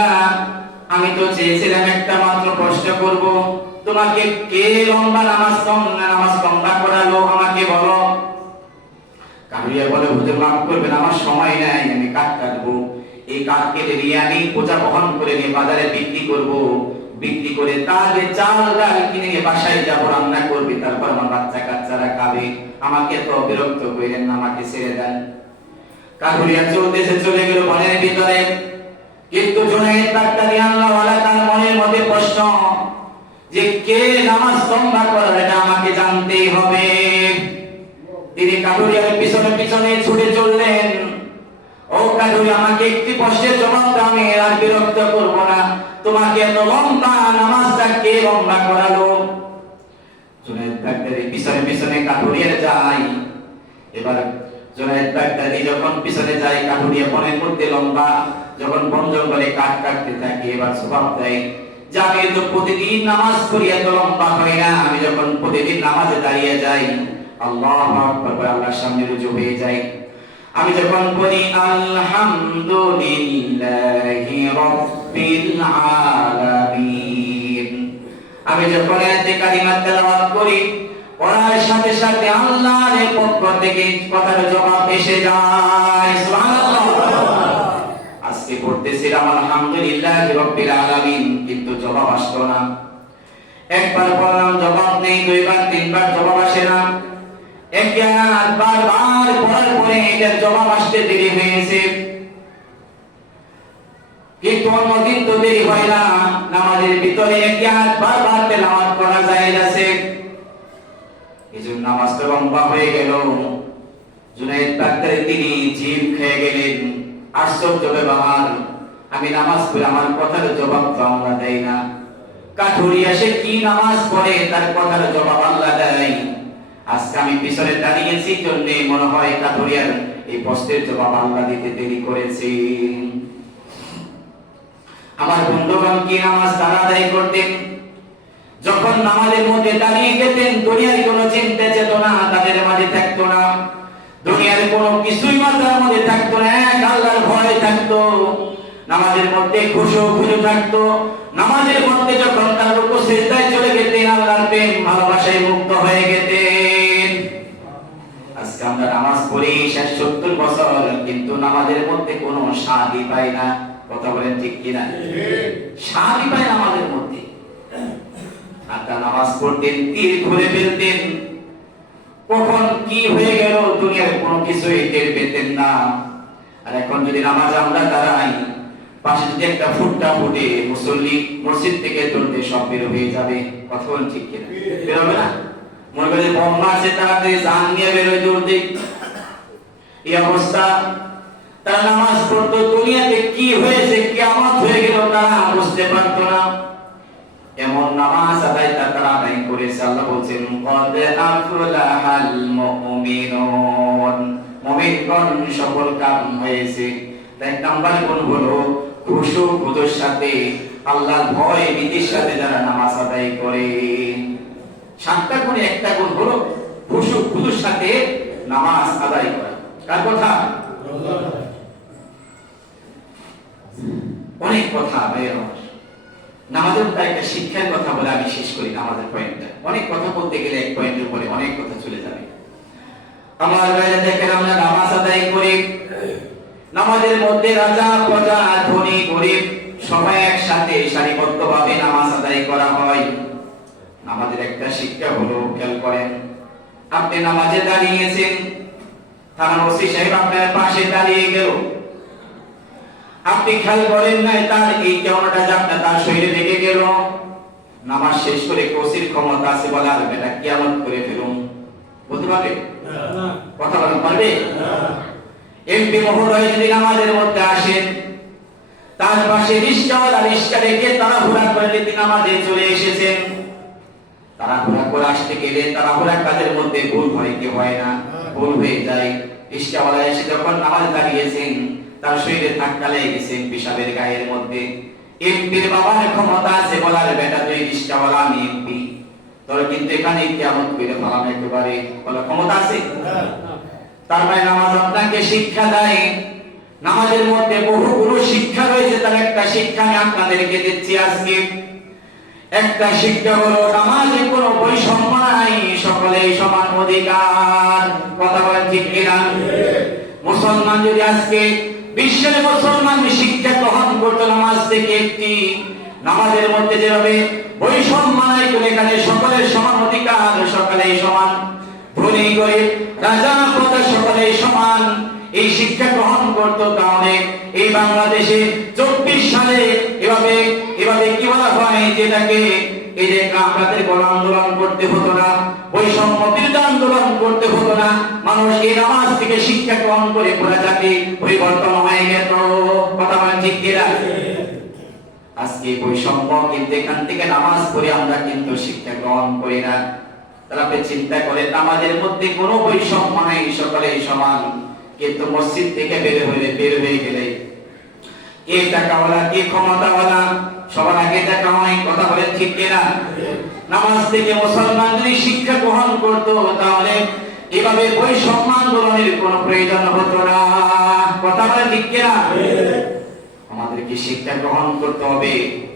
আমি তো চেয়েছিলাম একটা মাত্র প্রশ্ন করব, তোমাকে কে লম্বা নামাজ লম্বা করালো আমাকে বলো। কাঠুরিয়া বলে, হুজুর মাফ করবেন, আমার সময় নাই, আমি কাঠ কাটবো, এই কাঠ কেটে নিয়ে আমি বোঝা বহন করে নিয়ে বাজারে বিক্রি করব, বিক্রি করে তাহলে চাল ডাল কিনে নিয়ে বাসায় যাব, রান্না করবে, তারপর আমার বাচ্চা কাচ্চারা খাবে, আমাকে তো বিরক্ত করেন না, আমাকে ছেড়ে দেন। কাঠুরিয়া চলতেছে, চলে গেল বনের ভিতরে। কিন্তু জুনায়েদ বাগদাদি আল্লাহওয়ালা, তার মনের মধ্যে প্রশ্ন যে কে নামাজ লম্বা করার, এটা আমাকে জানতেই হবে। তিনি কাঠুরিয়ার পিছনে পিছনে ছুটে চললেন। ও কাঠুরিয়া, আমাকে একটি প্রশ্নের জবাব দাও, আমি আর বিরক্ত করব না, তোমাকে এত লম্বা নামাজটা কে লম্বা করালো? জুনায়েদ বাগদাদি পিছনে পিছনে কাঠুরিয়ার যায়। এবার জুনায়েদ বাগদাদি যখন পিছনে যায়, কাঠুরিয়া বনের মধ্যে লম্বা, যখন বন জঙ্গলে কাঠ কাটতে থাকে, এবার স্বভাব দেয় যে আমি তো প্রতিদিন নামাজ পড়ি, এত লম্বা হয় না, আমি যখন প্রতিদিন নামাজে দাঁড়িয়ে যাই, আল্লাহু আকবার, আল্লাহর সামনে রুজু হয়ে যাই, আমি যখন বলি আলহামদুলিল্লাহি রাব্বিল আলামিন, আমি যখন আয়াতে কারিমা তেলাওয়াত করি, পড়ার সাথে সাথে আল্লাহর পক্ষ থেকে কথার জবাব এসে যায়, সুবহানাল্লাহ। আজকে পড়তেছিলাম আলহামদুলিল্লাহি রাব্বিল আলামিন, কিন্তু জবাব আসলো না। একবার পড়লাম, জবাব নেই, দুইবার তিনবার জবাব আসে না, একবার বারবার পড়ার পরে এটার জবাব আসতে দেরি হয়েছে। কিন্তু অন্যদিন তো দেরি হয় না, নামাজের ভিতরে একবার বারবার তেলাওয়াত করা যায় আছে, এজন্য নামাজটা লম্বা হয়ে গেল। জুনায়েদ বাগদাদি তিনি জিভ খেয়ে গেলেন, আশ্চর্য ব্যবহার, আমি নামাজ পড়ে আমার কথার জবাব তো আমরা দেই না, কাঠুরিয়া সে কি নামাজ পড়ে তার কথার জবাব আল্লাহ দেয়। আজকে আমি পিছনে দাঁড়িয়েছি জন্য মনে হয় কাঠুরিয়ার এই প্রশ্নের জবাব আল্লাহ দিতে দেরি করেছে। আমার বন্ধুগণ, কি নামাজ তারা আদায় করতেন? যখন নামাজের মধ্যে দাঁড়িয়ে গেতেন, দুনিয়ার কোনো চিন্তা চেতনা তাদের মাঝে থাকতো না, দুনিয়ার কোনো কিছুই মাথার মধ্যে থাকতো না, এক আল্লাহর ভয় থাকতো, নামাজের মধ্যে খুশু থাকতো। নামাজের মধ্যে যখন তার রুকু সিজদায় চলে গেতেন, আল্লাহর প্রেম ভালোবাসায় মুক্ত হয়ে গেতেন। আজকে আমরা নামাজ পড়ি 70 বছর, কিন্তু নামাজের মধ্যে কোনো স্বাদই পাই না, কথা বলেন ঠিক কিনা? স্বাদই পাই না নামাজের মধ্যে। আপনারা নামাজ পড়তেন, তীর ধরে ফেলতেন, কখন কি হয়ে গেল দুনিয়ার কোনো কিছুই টের পেতেন না। আর এখন যদি নামাজ আমরা দাঁড়াই, পাশে যদি একটা ফুটটা ফুটে, মুসল্লি মসজিদ থেকে দৌড়তে সব বের হয়ে যাবে, কথা বলেন ঠিক কিনা? বের হবে না? মনে করেন বোমা আছে, তাড়াতাড়ি জান নিয়ে বের হয়ে দৌড়তে, এই অবস্থা। তারা নামাজ পড়তো, দুনিয়াতে কি হয়েছে, কিয়ামত হয়ে গেল, তারা বুঝতে পারতো না। এমন নামাজ আদায় তারা আদায় করেছে। আল্লাহ বলছেন, ক্বাদ আফলাহাল মুমিনুন, মুমিনগণ সফল কাম হয়েছে। তাই নাম্বার গুণ হলো খুশু খুদুর সাথে, আল্লাহর ভয় ভীতির সাথে যারা নামাজ আদায় করে। 7টা গুণে একটা গুণ হলো খুশু খুদুর সাথে নামাজ আদায় করা। কার কথা? অনেক কথা ভাইয়ের আমার, নামাজের একটা শিক্ষার কথা বলে আমি শেষ করি নামাজের পয়েন্টটা। অনেক কথা বলতে গেলে এক পয়েন্টের পরে অনেক কথা চলে যাবে। আমার ভাইরা দেখেন, আমরা নামাজ আদায় করি, নামাজের মধ্যে রাজা প্রজা ধনী গরিব সবাই একসাথে সারিবদ্ধভাবে নামাজ আদায় করা হয়। নামাজের একটা শিক্ষা হলো, খেয়াল করেন, আপনি নামাজে দাঁড়িয়েছেন, থানার ওসি সাহেব আপনার পাশে দাঁড়িয়ে গেল, আপনি খেয়াল করেন নাই তার এই কেমনটা যাপটা তার শরীরে লেগে গেল। নামাজ শেষ করে ওসির ক্ষমতা আছে বলার বেটা কিয়ামত করে ফেলুন, বলতে পারবে? কথা বলতে পারবে? এমপি মহোদয় যদি নামাজের মধ্যে আসেন, তার পাশে রিস্কাওয়ালা রিস্কা রেখে তাড়াহুড়া করে যদি নামাজে চলে এসেছেন, তাড়াহুড়া করে আসতে গেলে তাড়াহুড়া কাজের মধ্যে ভুল হয় কি হয় না? ভুল হয়ে যায়। রিস্কাওয়ালা এসে যখন নামাজ দাঁড়িয়েছেন, তার শরীরে ধাক্কা লেগে গেছে পেশাবের গায়ের মধ্যে। এমপির বাবার ক্ষমতা আছে বলার বেটা তুই রিস্কাওয়ালা, আমি এমপি, তাহলে কিন্তু এখানে কিয়ামত করে ফেলানো একেবারে বলা ক্ষমতা আছে? তার মানে নামাজ আপনাকে শিক্ষা দেয়। নামাজের মধ্যে বহুগুলো শিক্ষা রয়েছে, তার একটা শিক্ষা আমি আপনাদেরকে দিচ্ছি আজকে। একটা শিক্ষা হলো নামাজে কোনো বৈষম্য নাই, সকলেই সমান অধিকার। কথা বলেন ঠিক কিনা? মুসলমান যদি আজকে বিশ্বের মুসলমান শিক্ষা গ্রহণ করতো নামাজ থেকে, একটি নামাজের মধ্যে যেভাবে বৈষম্য নাই, এখানে সকলের সমান অধিকার, সকলেই সমান, ধনী করে রাজা প্রজা সকলেই সমান, এই শিক্ষা গ্রহণ করত, তাহলে এই বাংলাদেশে 24 সালে এভাবে কি বলা হয়, যেটাকে এই যে আপনাদের গণ আন্দোলন করতে হতো না, বৈষম্য বিরোধী আন্দোলন করতে হতো না, মানুষ এই নামাজ থেকে শিক্ষা গ্রহণ করে পুরা জাতি পরিবর্তন হয়ে গেল। কথা বলেন ঠিক কিনা? আজকে বৈষম্য, কিন্তু এখান থেকে নামাজ পড়ে আমরা কিন্তু শিক্ষা গ্রহণ করি না। তাহলে আপনি চিন্তা করেন, নামাজের মধ্যে কোনো বৈষম্য নাই, সকলেই সমান, কিন্তু মসজিদ থেকে বের হয়ে গেলে কে টাকাওয়ালা কে ক্ষমতাওয়ালা সবার আগে দেখা হয়। কথা বলেন ঠিক কিনা? নামাজ থেকে মুসলমান যদি শিক্ষা গ্রহণ করতো, তাহলে এভাবে বৈষম্য আন্দোলনের কোনো প্রয়োজন হতো না। কথা বলেন ঠিক কিনা? আমাদেরকে শিক্ষা গ্রহণ করতে হবে।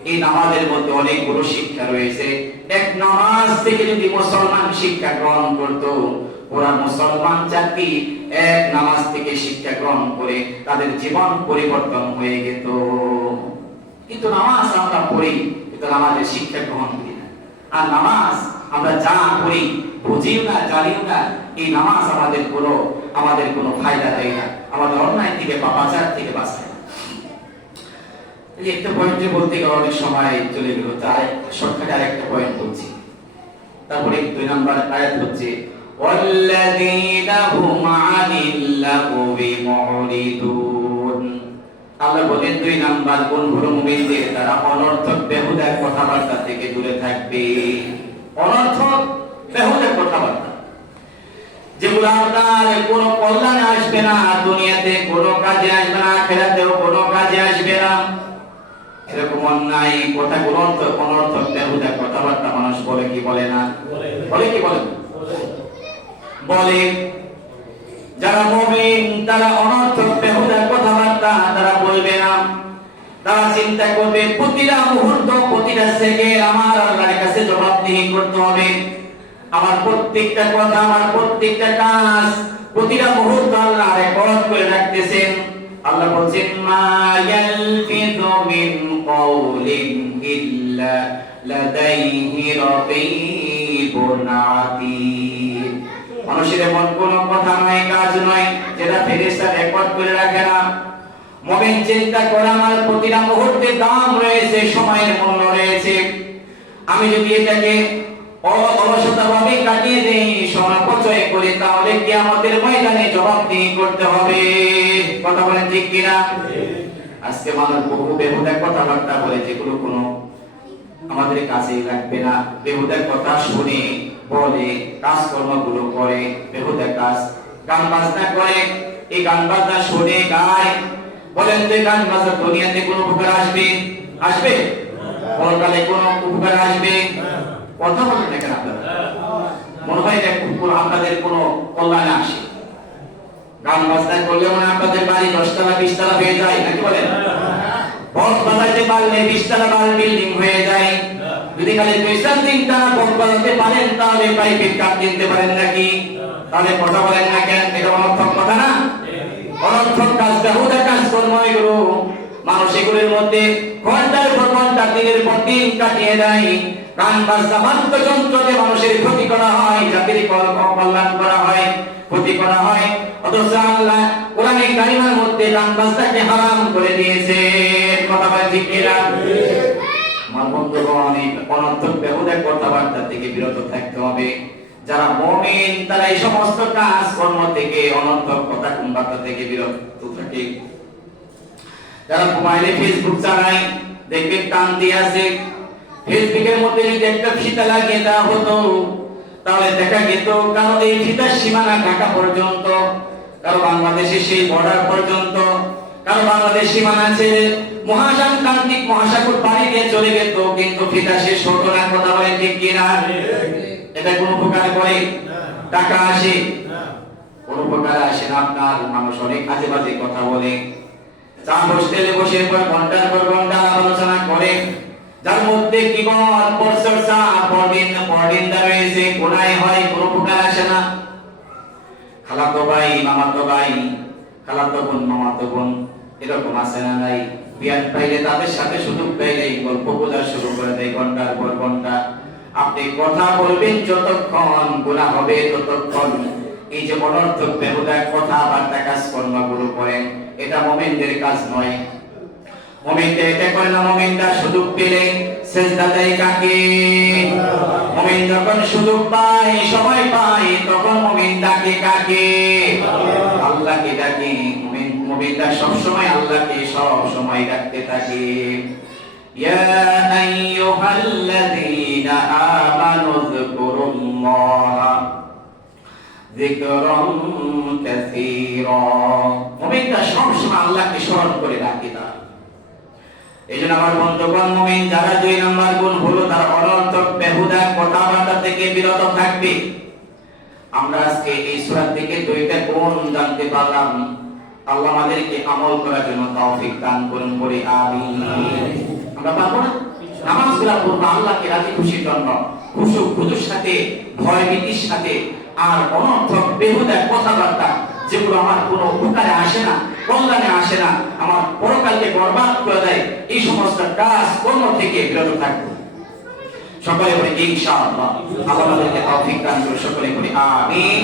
এই নামাজের মধ্যে অনেকগুলো শিক্ষা রয়েছে। এক নামাজ থেকে যদি মুসলমান শিক্ষা গ্রহণ করতো, ওরা মুসলমান জাতি এক নামাজ থেকে শিক্ষা গ্রহণ করে তাদের জীবন পরিবর্তন হয়ে যেত। কিন্তু নামাজ আমরা পড়ি, কিন্তু নামাজের শিক্ষা গ্রহণ করি না। আর নামাজ আমরা যা পড়ি, বুঝিও না, জানিও না, এই নামাজ আমাদের কোনো ফায়দা দেয় না, আমাদের অন্যায় থেকে বা পাচার থেকে বাঁচায় না। একটা পয়েন্টে বলতে গেলে অনেক সময় চলে গেল, তাই শর্টকাটে আরেকটা পয়েন্ট বলছি। তারপরে 2 নম্বর আয়াত হচ্ছে ওয়াল্লাযীনা হুম আনিল লাগবি মুরিদুন। আল্লাহ বলেন 2 নাম্বার গুণ হলো মুমিনদের, তারা অনর্থক বেহুদা কথাবার্তা থেকে দূরে থাকবে। অনর্থক বেহুদা কথাবার্তা, যেগুলো আপনার কোনো কল্যাণে আসবে না, দুনিয়াতে কোনো কাজে আসবে না, আখিরাতেও কোনো কাজে আসবে না, এরকম অন্যায় কথাগুলো অনর্থক বেহুদা কথাবার্তা মানুষ বলে কি বলে না? বলে কি বলে? বলে। যারা মুমিন তারা অনর্থক বেহুদা কথাবার্তা তারা বলবে না। তারা চিন্তা করবে প্রতিটা মুহূর্ত, প্রতিটা সেকেন্ড আমার আল্লাহর কাছে জবাবদিহি করতে হবে। আমার প্রত্যেকটা কথা, আমার প্রত্যেকটা কাজ, প্রতিটা মুহূর্ত আল্লাহ রেকর্ড করে রাখতেছেন। আল্লাহ বলেন মা ইয়ালফিযু মিন কাওলিন ইল্লা লাদাইহি রাকীবুন আতীদ। মানুষের এমন কোন কথা নয়, কাজ নয়, যেটা ফেরেশতা রেকর্ড করে রাখে না। মুমিন চিন্তা করে আমার প্রতিটা মুহূর্তে দাম রয়েছে, সময়ের মূল্য রয়েছে। আমি যদি এটাকে অলসতাভাবে কাটিয়ে দেই, সময় অপচয় করি, তাহলে কিয়ামতের ময়দানে জবাবদিহি করতে হবে। কথা বলেন ঠিক কিনা? আজকে মানুষ বহু বেহুদা কথাবার্তা বলে, যেগুলো কোনো আমাদের কাছেই লাগবে না। বেহুদা কথা শুনে বলে, কাজকর্মগুলো করে বেহুদা কাজ, গান বাজনা করে, এই গান বাজনা শুনে গায়। বলেন তো গান বাজনা দুনিয়াতে কোনো উপকার আসবে? আসবে? পরকালে কোনো উপকার আসবে? কথা বলেন না কেন আপনারা? মনে হয় না আপনাদের কোনো কল্যাণে আসে? গান বাজনা করলে মানে আপনাদের বাড়ি 10 তলা 20 তলা হয়ে যায়, নাকি বলেন? বক্স বাজাতে পারলে 20 তলা বিল্ডিং হয়ে যায়। যদি খালি 2-3 তলা বক্স বাজাতে পারেন, তাহলে প্রাইভেট কার কিনতে পারেন নাকি? তাহলে কথা বলেন না কেন? এটা অনর্থক কথা না? অনর্থক কাজ, বেহুদা কাজকর্ম এগুলো। মানুষ এগুলোর মধ্যে ঘন্টার পর ঘন্টা, দিনের পর দিন কাটিয়ে দেয়। গান বাজনা বাদ্যযন্ত্রতে মানুষের ক্ষতি করা হয়, জাতির কল্যাণ করা হয়, ক্ষতি করা হয়। অথচ আল্লাহ কোরআনে কারিমের মধ্যে গান বাজনাকে হারাম করে দিয়েছে। কথা বলেন ঠিক কিনা? আমার বন্ধুগণ, এই অনর্থক বেহুদা কথাবার্তা থেকে বিরত থাকতে হবে। যারা মুমিন তারা এই সমস্ত কাজ কর্ম থেকে, অনর্থক কথা বার্তা থেকে বিরত থাকে। যারা মোবাইলে ফেসবুক চালায়, দেখবেন টান দিয়ে আছে। ফেসবুকের মধ্যে যদি একটা ফিতা লাগিয়ে দেওয়া হতো, তাহলে দেখা যেত কারো এই ফিতার সীমানা ঢাকা পর্যন্ত, কারো বাংলাদেশের সেই বর্ডার পর্যন্ত, কারো বাংলাদেশ সীমানা ছেড়ে মহাসাংক্রান্তিক মহাসাগর পাড়ি দিয়ে চলে যেত, কিন্তু ফিতা শেষ হতো না। কথা বলে ঠিক কিনা? এটা কোনো উপকার করে? টাকা আসে? কোনো উপকার আসে না। আপনার মানুষ অনেক আজে বাজে কথা বলে, চা হোস্টেলে বসে পর ঘন্টার পর ঘন্টা আলোচনা করে, যার মধ্যে কিবত পরচর্চা পরদিন রয়েছে, গুনাহ হয়, কোনো উপকার আসে না। খালাতো ভাই, মামাতো ভাই, খালাতো বোন, মামাতো বোন, এরকম আছে না নাই? বিয়ান পাইলে তাদের সাথে সুযোগ পাইলে গল্প বোঝা শুরু করে দেয় ঘন্টার পর ঘন্টা। আপনি কথা বলবেন যতক্ষণ, গুনাহ হবে ততক্ষণ। এই যে অনর্থক বেহুদা কথাবার্তা কাজকর্মগুলো করেন, এটা মুমিনদের কাজ নয়। মুমিনটা এটা করে না, মুমিনটা সুযোগ পেলে সেজদা দেয় কাকে? মুমিন যখন সুযোগ পায়, সময় পায়, তখন মুমিন ডাকে কাকে? আল্লাহকে ডাকে। মুমিনটা সব সময় আল্লাহকে সব সময় ডাকতে থাকে। ইয়া আইয়ুহাল্লাযীনা আমানু যকুরুল্লাহা যিকরান কাসীরা। মুমিনটা সব সময় আল্লাহকে স্মরণ করে ডাকে। এইজন্য আমার বন্ধুগণ, মুমিন যারা 2 নম্বর গুণ হলো তার অনর্থক বেহুদা কথাবার্তা থেকে বিরত থাকবে। আমরা আজকে এই সূরা থেকে 2টা গুণ জানতে পারলাম। আল্লাহ আমাদেরকে আমল করার জন্য তৌফিক দান করুন, বলি আমিন। আমরা পারবো না? নামাজগুলো পড়বো আল্লাহকে রাজি খুশির জন্য, খুশুর সাথে, ভয় ভীতির সাথে। আর অনর্থক বেহুদা কথাবার্তা যেগুলো আমার কোনো উপকারে আসে না, কল্যাণে আসে না, আমার পরকালকে বরবাদ করে দেয়, এই সমস্ত কাজ কর্ম থেকে বিরত থাকবো। সকলে বলি ইনশাআল্লাহ। আল্লাহ আমাদেরকে তৌফিক দান করুন, সকলে বলি আমিন।